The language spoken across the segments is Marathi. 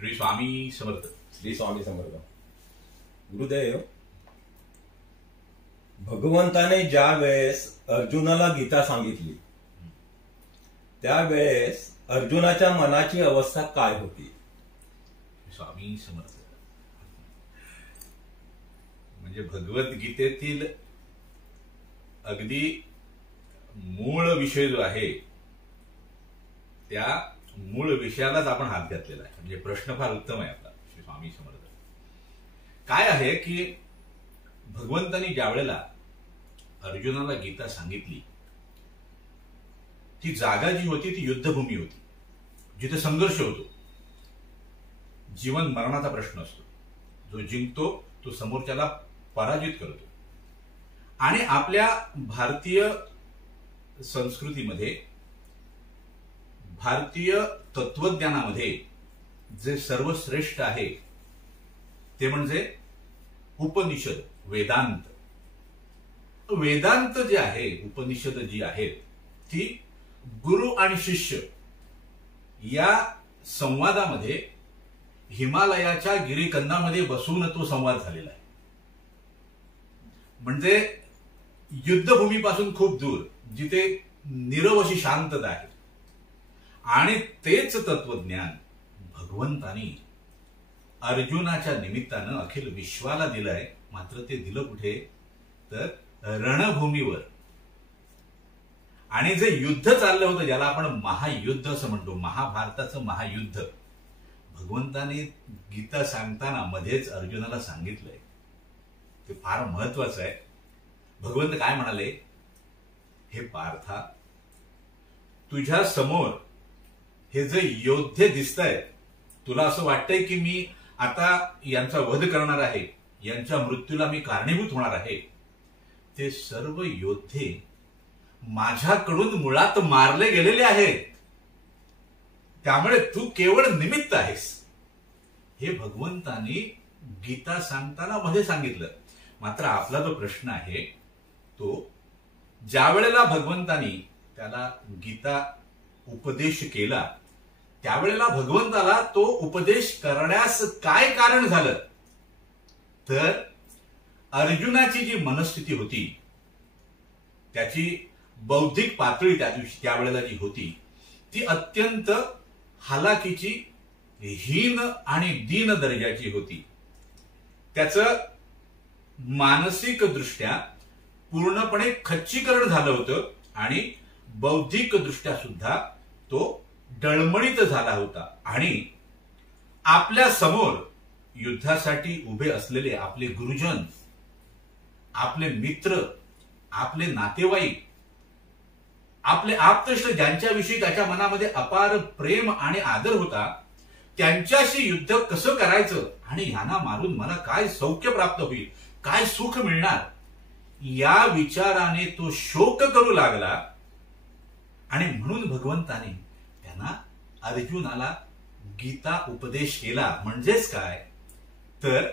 श्री स्वामी समर्थ. श्री स्वामी समर्थ. गुरुदेव, भगवंताने ज्या वेळेस अर्जुनाला गीता सांगितली त्यावेळेस अर्जुनाच्या मनाची अवस्था काय होती? स्वामी समर्थ. म्हणजे भगवद्गीतेतील अगदी मूळ विषय जो आहे त्या मूळ विषयालाच आपण हात घातलेला आहे. म्हणजे प्रश्न फार उत्तम आहे आपला. श्री स्वामी समर्थ. काय आहे की भगवंतांनी ज्या वेळेला अर्जुनाला गीता सांगितली ती जागा जी होती ती युद्धभूमी होती, जिथे संघर्ष होतो. जीवन मरणाचा प्रश्न असतो. जो जिंकतो तो समोरच्याला पराजित करतो. आणि आपल्या भारतीय संस्कृतीमध्ये, भारतीय तत्वज्ञानामध्ये जे सर्वश्रेष्ठ आहे ते म्हणजे उपनिषद, वेदांत. वेदांत जे आहे, उपनिषद जी आहेत ती गुरु आणि शिष्य या संवादामध्ये हिमालयाच्या गिरीकंदामध्ये बसून तो संवाद झालेला आहे. म्हणजे युद्धभूमीपासून खूप दूर, जिथे नीरव अशी शांतता आहे. आणि तेच तत्वज्ञान भगवंतानी अर्जुनाच्या निमित्तानं अखिल विश्वाला दिलंय. मात्र ते दिलं कुठे? तर रणभूमीवर. आणि जे युद्ध चाललं होतं, ज्याला आपण महायुद्ध असं म्हणतो, महाभारताचं महायुद्ध, भगवंताने गीता सांगताना मध्येच अर्जुनाला सांगितलंय. ते फार महत्वाचं आहे. भगवंत काय म्हणाले? हे पार्था, तुझ्या समोर हे जे योद्धे दिसतायत, तुला असं वाटतंय की मी आता यांचा वध करणार आहे, यांच्या मृत्यूला मी कारणीभूत होणार आहे. ते सर्व योद्धे माझ्याकडून मुळात मारले गेलेले आहेत. त्यामुळे तू केवळ निमित्त आहेस. हे भगवंतानी गीता सांगताना मध्ये सांगितलं. मात्र आपला जो प्रश्न आहे तो, ज्या वेळेला भगवंतानी त्याला गीता उपदेश केला त्यावेळेला भगवंताला तो उपदेश करण्यास काय कारण झालं? तर अर्जुनाची जी मनस्थिती होती, त्याची बौद्धिक पातळी त्या दिवशी त्यावेळेला जी होती ती अत्यंत हालाकीची, हीन आणि दीन दर्जाची होती. त्याचं मानसिक दृष्ट्या पूर्णपणे खच्चीकरण झालं होतं आणि बौद्धिक दृष्ट्या सुद्धा तो डळमळीत झाला होता. आणि आपल्या समोर युद्धासाठी उभे असलेले आपले गुरुजन, आपले मित्र, आपले नातेवाईक, आपले आप्तेष्ट, ज्यांच्याविषयी त्याच्या मनामध्ये अपार प्रेम आणि आदर होता, त्यांच्याशी युद्ध कसं करायचं आणि ह्यांना मारून मला काय सौख्य प्राप्त होईल, काय सुख मिळणार, या विचाराने तो शोक करू लागला. आणि म्हणून भगवंताने त्यांना अर्जुनाला गीता उपदेश केला. म्हणजेच काय? तर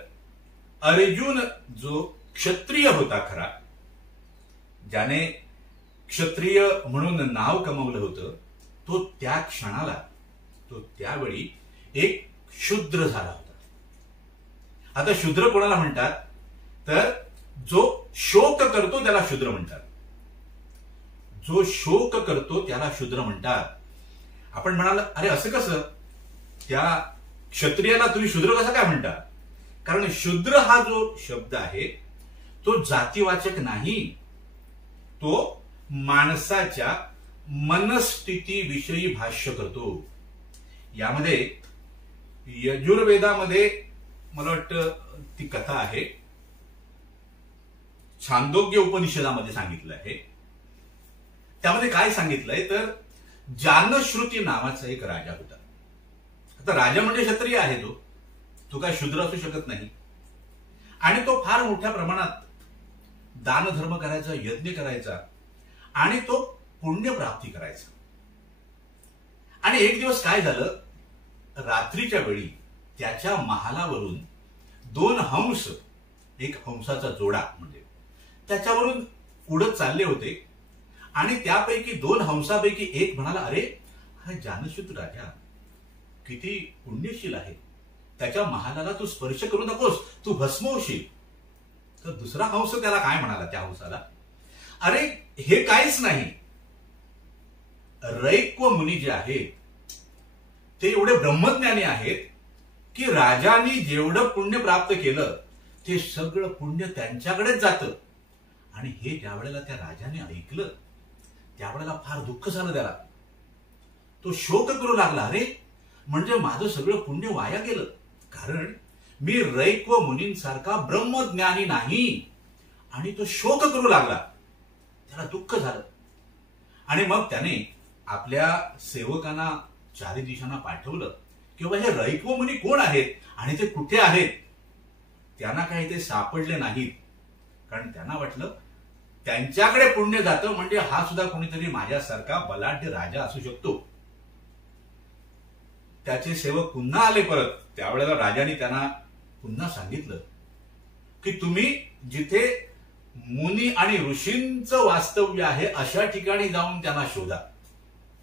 अर्जुन जो क्षत्रिय होता खरा, ज्याने क्षत्रिय म्हणून नाव कमवलं होतं, तो त्या क्षणाला, तो त्यावेळी एक शूद्र झाला होता. आता शूद्र कोणाला म्हणतात? तर जो शोक करतो त्याला शूद्र म्हणतात. जो शोक करतो त्याला शूद्र म्हणतात. आपण म्हणाल, अरे असं कसं? त्या क्षत्रियाला तुम्ही शूद्र कसं काय म्हणता? कारण शूद्र हा जो शब्द आहे तो जातीवाचक नाही. तो माणसाच्या मनस्थितीविषयी भाष्य करतो. यामध्ये यजुर्वेदामध्ये मला वाटतं ती कथा आहे, छांदोग्य उपनिषदामध्ये सांगितलं आहे. त्यामध्ये काय सांगितलंय? तर जानश्रुती नावाचा एक राजा होता. आता राजा म्हणजे क्षत्रिय आहे, तो काय शूद्र असू शकत नाही. आणि तो फार मोठ्या प्रमाणात दानधर्म करायचा, यज्ञ करायचा आणि तो पुण्य प्राप्ती करायचा. आणि एक दिवस काय झालं, रात्रीच्या वेळी त्याच्या महालावरून दोन हंस, एक हंसाचा जोडा म्हणजे, त्याच्यावरून उडत चालले होते. आणि त्यापैकी दोन हंसापैकी एक म्हणाला, अरे हा जानश्रुत राजा किती पुण्यशील आहे, त्याच्या महालाला तू स्पर्श करू नकोस, तू भस्म होशील. तर दुसरा हंस त्याला काय म्हणाला, त्या हंसाला, अरे हे काहीच नाही. रैक्व मुनी जे आहेत ते एवढे ब्रह्मज्ञानी आहेत की राजांनी जेवढं पुण्य प्राप्त केलं ते सगळं पुण्य त्यांच्याकडेच जातं. आणि हे ज्या वेळेला त्या राजाने ऐकलं त्यावेळेला फार दुःख झालं त्याला. तो शोक करू लागला, अरे म्हणजे माझं सगळं पुण्य वाया गेलं, कारण मी रैक्व मुनींसारखा ब्रह्मज्ञानी नाही. आणि तो शोक करू लागला, त्याला दुःख झालं. आणि मग त्याने आपल्या सेवकांना चारी दिशांना पाठवलं की बाबा हे रैक्व मुनी कोण आहेत आणि ते कुठे आहेत. त्यांना काही ते सापडले नाहीत, कारण त्यांना वाटलं त्यांच्याकडे पुण्य जातं म्हणजे हा सुद्धा कोणीतरी माझ्यासारखा बलाढ्य राजा असू शकतो. त्याचे सेवक पुन्हा आले परत. त्यावेळेला राजाने त्यांना पुन्हा सांगितलं की तुम्ही जिथे मुनी आणि ऋषींचं वास्तव्य आहे अशा ठिकाणी जाऊन त्यांना शोधा.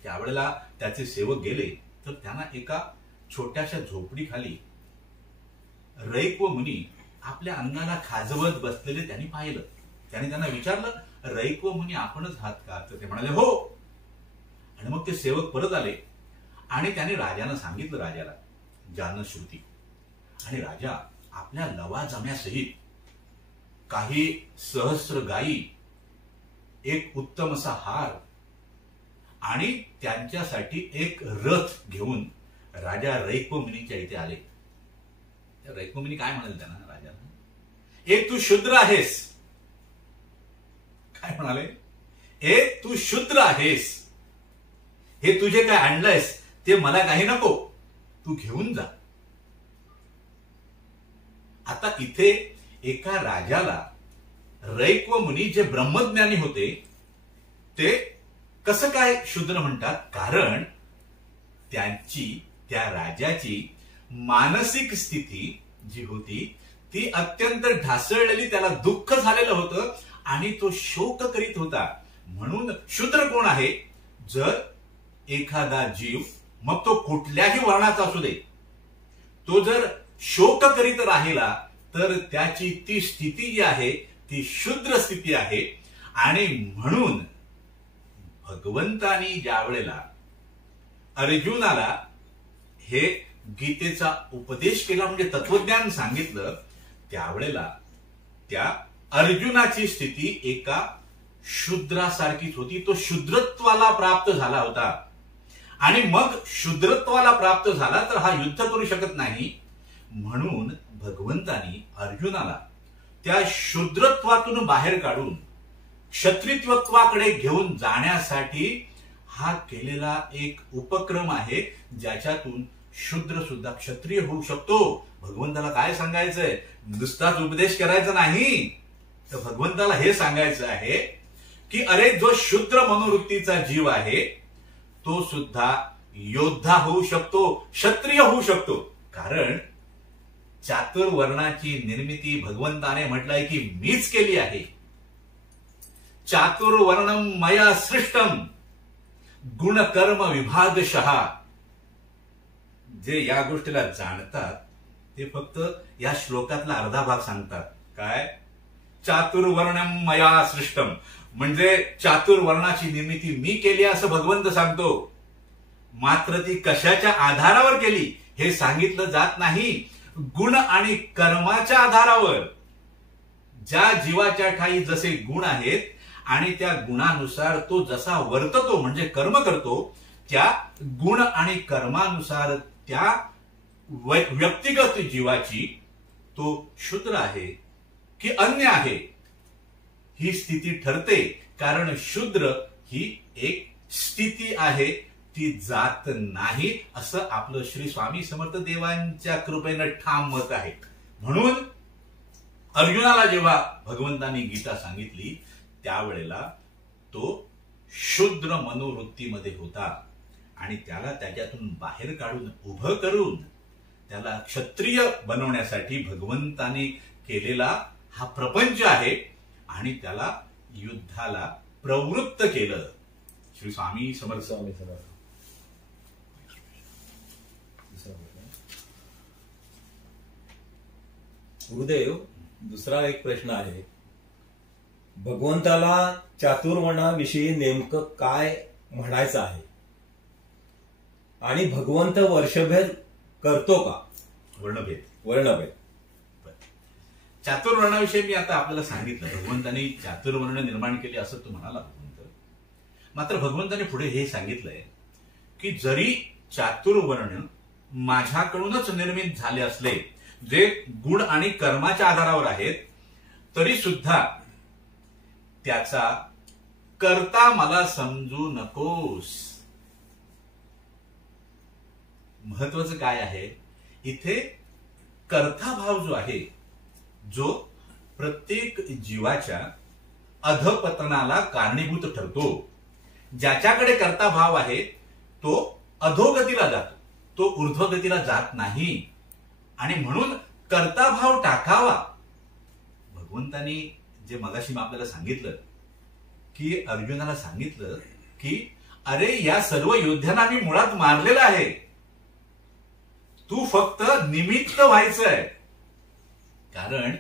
त्यावेळेला त्याचे सेवक गेले तर त्यांना एका छोट्याशा झोपडीखाली रैक्व मुनी आपल्या अंगाला खाजवत बसलेले त्यांनी पाहिलं. त्याने त्यांना विचारलं, रैक्व मुनी आपणच आहात का? तर ते म्हणाले हो. आणि मग ते सेवक परत आले आणि त्याने राजाला सांगितलं, राजाला जानश्रुती. आणि राजा आपल्या लवाजम्यासहित काही सहस्र गायी, एक उत्तम असा हार आणि त्यांच्यासाठी एक रथ घेऊन राजा रैक्व मुनीच्या इथे आले. रैक्व मुनी काय म्हणाले त्यांना, राजाला, एक तू शूद्र आहेस. काय म्हणाले, एक तू शूद्र आहेस, हे तुझे काय आणलंयस ते मला काही नको, तू घेऊन जा. आता इथे एका राजाला रैक्व मुनी जे ब्रह्मज्ञानी होते ते कसं काय शूद्र म्हणतात, कारण त्या राजाची मानसिक स्थिती जी होती ती अत्यंत ढासळलेली, त्याला दुःख झालेलं होतं आणि तो शोक करीत होता. म्हणून शूद्र कोण आहे, जर एखादा जीव मग तो कुठल्याही वर्णाचा असू दे, तो जर शोक करीत राहिला तर त्याची ती स्थिती जी आहे ती शूद्र स्थिती आहे. आणि म्हणून भगवंतानी ज्या वेळेला अर्जुनाला हे गीतेचा उपदेश केला म्हणजे तत्वज्ञान सांगितलं, त्यावेळेला त्या अर्जुनाची स्थिती एका शूद्रासारखीच होती. तो शूद्रत्वाला प्राप्त झाला होता आणि मग शूद्रत्वाला प्राप्त झाला तर हा युद्ध करू शकत नाही. म्हणून भगवंतानी अर्जुनाला त्या शूद्रत्वातून बाहेर काढून क्षत्रित्वाकडे घेऊन जाण्यासाठी हा केलेला एक उपक्रम आहे, ज्याच्यातून शूद्र सुद्धा क्षत्रिय होऊ शकतो. भगवंताला काय सांगायचंय, नुसताच उपदेश करायचा नाही, तर भगवंताला हे सांगायचं आहे की अरे जो शूद्र मनोवृत्तीचा जीव आहे तो सुद्धा योद्धा होऊ शकतो, क्षत्रिय होऊ शकतो. कारण चातुर्वर्णाची निर्मिती भगवंताने म्हटलंय की मीच केली आहे. चातुर्वर्णम मया सृष्टम गुणकर्म विभागशः. जे या गोष्टीला जाणतात ते फक्त या श्लोकातला अर्धा भाग सांगतात. काय, चातुर्वर्णम मया सृष्टम म्हणजे चातुर्वर्णाची निर्मिती मी केली असं भगवंत सांगतो. मात्र ती कशाच्या आधारावर केली हे सांगितलं जात नाही. गुण आणि कर्माच्या आधारावर, ज्या जीवाच्या ठाई जसे गुण आहेत आणि त्या गुणानुसार तो जसा वर्ततो म्हणजे कर्म करतो, त्या गुण आणि कर्मानुसार त्या व्यक्तिगत जीवाची तो शूद्र आहे की अन्य आहे ही स्थिती ठरते. कारण शूद्र ही एक स्थिती आहे, ती जात नाही, असं आपलं श्री स्वामी समर्थ देवांच्या कृपेनं ठाम मत आहे. म्हणून अर्जुनाला जेव्हा भगवंतांनी गीता सांगितली त्यावेळेला तो शूद्र मनोवृत्तीमध्ये होता आणि त्याला त्याच्यातून बाहेर काढून उभं करून त्याला क्षत्रिय बनवण्यासाठी भगवंताने केलेला हा प्रपंच आहे आणि त्याला युद्धाला प्रवृत्त केलं. श्री स्वामी समर्थ. स्वामी समर्थ. गुरुदेव, दुसरा एक प्रश्न आहे. भगवंताला चातुर्वर्णाविषयी नेमकं काय म्हणायचं आहे आणि भगवंत वर्षभेद करतो का? वर्णभेद. चातुर्वर्णाविषयी मी आता आपल्याला सांगितलं. भगवंताने चातुर्वर्ण निर्माण केले असं तू म्हणाला भगवंत. मात्र भगवंताने पुढे हे सांगितलंय की जरी चातुर्वर्ण माझ्याकडूनच निर्मित झाले असले, जे गुण आणि कर्माच्या आधारावर आहेत, तरी सुद्धा त्याचा कर्ता मला समजू नकोस. महत्वाचं काय आहे इथे? कर्ताभाव जो आहे, जो प्रत्येक जीवाच्या अधपतनाला कारणीभूत ठरतो. ज्याच्याकडे कर्ताभाव आहे तो अधोगतीला जातो, तो ऊर्ध्वगतीला जात नाही. आणि म्हणून कर्ताभाव टाकावा. भगवंतानी जे मगाशी आपल्याला सांगितलं की अर्जुनाला सांगितलं की अरे, या सर्व योद्ध्यांना मी मुळात मारलेलं आहे, तू फक्त निमित्त व्हायचंय. कारण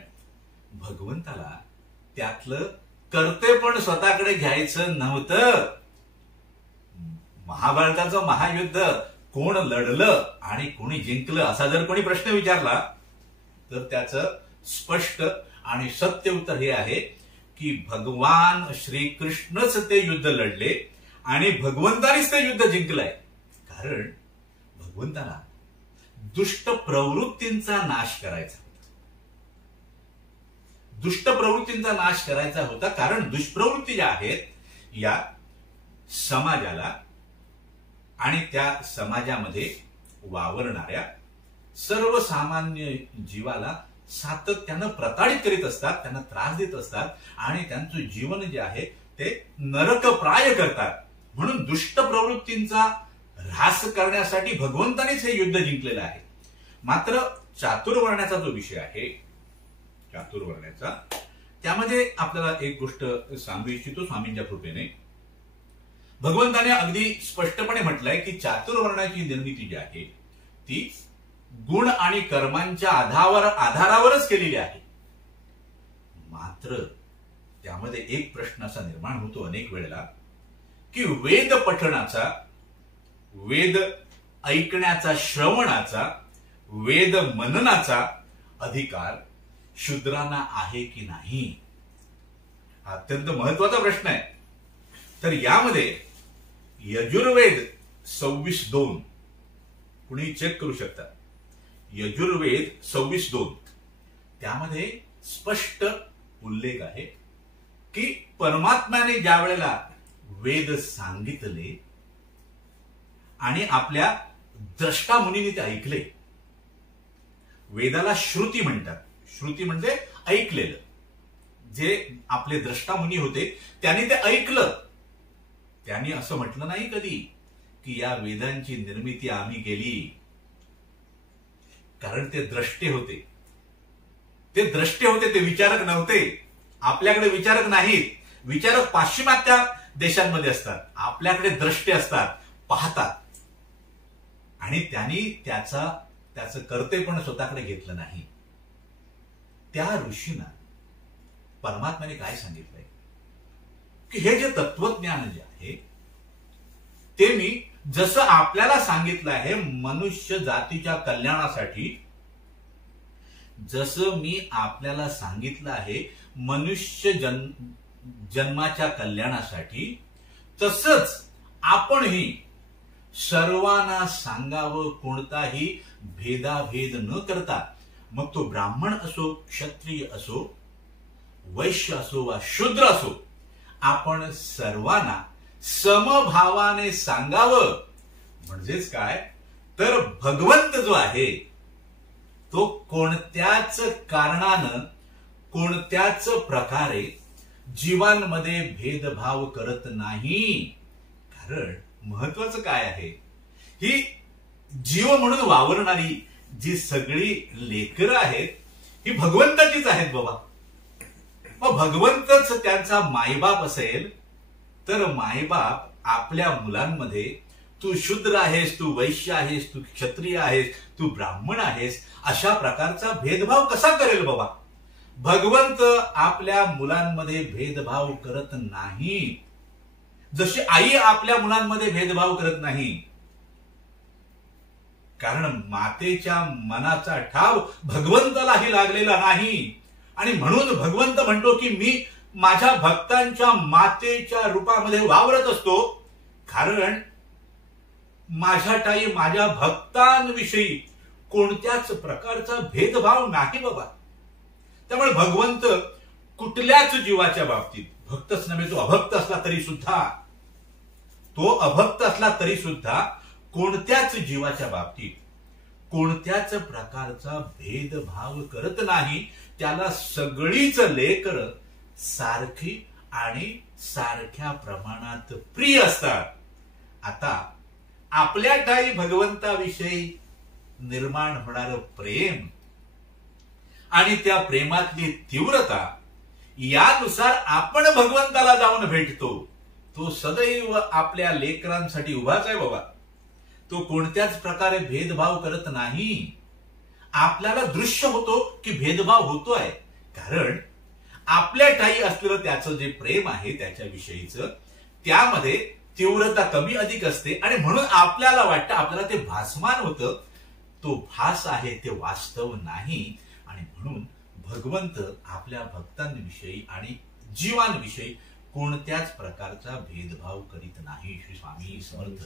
भगवंताला त्यातलं कर्तेपण स्वतःकडे घ्यायचं नव्हतं. महाभारताचं महायुद्ध कोण लढलं आणि कोणी जिंकलं असा जर कोणी प्रश्न विचारला तर त्याचं स्पष्ट आणि सत्य उत्तर हे आहे की भगवान श्रीकृष्णच ते युद्ध लढले आणि भगवंतानीच ते युद्ध जिंकलंय. कारण भगवंताला दुष्ट प्रवृत्तींचा नाश करायचा होता. दुष्ट प्रवृत्तींचा नाश करायचा होता. कारण दुष्प्रवृत्ती ज्या आहेत या समाजाला आणि त्या समाजामध्ये वावरणाऱ्या सर्वसामान्य जीवाला सातत्यानं प्रताडित करीत असतात, त्यांना त्रास देत असतात आणि त्यांचं जीवन जे आहे ते नरकप्राय करतात. म्हणून दुष्ट प्रवृत्तींचा ऱ्हास करण्यासाठी भगवंतानेच हे युद्ध जिंकलेलं आहे. मात्र चातुर्वर्ण्याचा जो विषय आहे, चातुर्वर्ण्याचा, त्यामध्ये आपल्याला एक गोष्ट सांगू इच्छितो स्वामींच्या कृपेने. भगवंताने अगदी स्पष्टपणे म्हटलंय की चातुर्वर्णाची निर्मिती जी आहे ती गुण आणि कर्मांच्या आधारावरच केलेली आहे. मात्र त्यामध्ये एक प्रश्न असा निर्माण होतो अनेक वेळेला की वेद पठणाचा, वेद ऐकण्याचा, श्रवणाचा, वेद मननाचा अधिकार शूद्रांना आहे की नाही? अत्यंत महत्वाचा प्रश्न आहे. तर यामध्ये यजुर्वेद 26:2 कुणी चेक करू शकता. यजुर्वेद 26:2 त्यामध्ये स्पष्ट उल्लेख आहे की परमात्म्याने ज्या वेळेला वेद सांगितले आणि आपल्या द्रष्टा मुनीने ते ऐकले. वेदाला श्रुती म्हणतात. श्रुती म्हणजे ऐकलेलं. जे आपले द्रष्टा मुनी होते त्यांनी ते ऐकलं. त्यांनी असं म्हटलं नाही कधी की या वेदांची निर्मिती आम्ही केली. कारण ते द्रष्टे होते. ते द्रष्टे होते, ते विचारक नव्हते. आपल्याकडे विचारक नाहीत. विचारक पाश्चिमात्य देशांमध्ये असतात. आपल्याकडे द्रष्टे असतात, पाहतात. आणि त्यांनी त्याचं कर्तेपण स्वतःकडे घेतलं नाही. त्या ऋषींना परमात्म्याने काय सांगितलंय की हे जे तत्वज्ञान जे आहे ते मी जसं आपल्याला सांगितलं आहे मनुष्य जातीच्या कल्याणासाठी, जसं मी आपल्याला सांगितलं आहे मनुष्य जन्माच्या कल्याणासाठी, तसंच आपणही सर्वांना सांगावं, कोणताही भेदाभेद न करता. मग तो ब्राह्मण असो, क्षत्रिय असो, वैश्य असो वा शूद्र असो, आपण सर्वांना समभावाने सांगावं. म्हणजेच काय तर भगवंत जो आहे तो कोणत्याच कारणानं, कोणत्याच प्रकारे जीवांमध्ये भेदभाव करत नाही. कारण महत्वाचं काय आहे, ही जीव म्हणून वावरणारी जी सगळी लेकरं आहेत ही भगवंताचीच आहेत बाबा. मग भगवंतच त्यांचा मायबाप असेल तर मायबाप आपल्या मुलांमध्ये तू शूद्र आहेस, तू वैश्य आहेस, तू क्षत्रिय आहेस, तू ब्राह्मण आहेस, अशा प्रकारचा भेदभाव कसा करेल बाबा? भगवंत आपल्या मुलांमध्ये भेदभाव करत नाही, जशी आई आपल्या मुलांमध्ये भेदभाव करत नाही. कारण मातेच्या मनाचा ठाव भगवंतालाही लागलेला नाही. आणि म्हणून भगवंत म्हणतो की मी माझ्या भक्तांच्या मातेच्या रूपामध्ये वावरत असतो, कारण माझ्या ठाई माझ्या भक्तांविषयी कोणत्याच प्रकारचा भेदभाव नाही बाबा. त्यामुळे भगवंत कुठल्याच जीवाच्या बाबतीत, भक्तच नव्हे तो अभक्त असला तरी सुद्धा कोणत्याच जीवाच्या बाबतीत कोणत्याच प्रकारचा भेदभाव करत नाही. त्याला सगळीच लेकरं सारखी आणि सारख्या प्रमाणात प्रिय असतात. आता आपल्या ठाई भगवंताविषयी निर्माण होणारं प्रेम आणि त्या प्रेमातली तीव्रता यानुसार आपण भगवंताला जाऊन भेटतो. तो सदैव आपल्या लेकरांसाठी उभाच आहे बाबा. तो कोणत्याच प्रकारे भेदभाव करत नाही. आपल्याला दृश्य होतो की भेदभाव होतोय, कारण आपल्या ठाई असलेलं त्याचं जे प्रेम आहे त्याच्याविषयीचं, त्यामध्ये तीव्रता कमी अधिक असते आणि म्हणून आपल्याला वाटतं, आपल्याला ते भासमान होतं. तो भास आहे, ते वास्तव नाही. आणि म्हणून भगवंत आपल्या भक्तांविषयी आणि जीवांविषयी कोणत्याच प्रकारचा भेदभाव करीत नाही. श्री स्वामी समर्थ.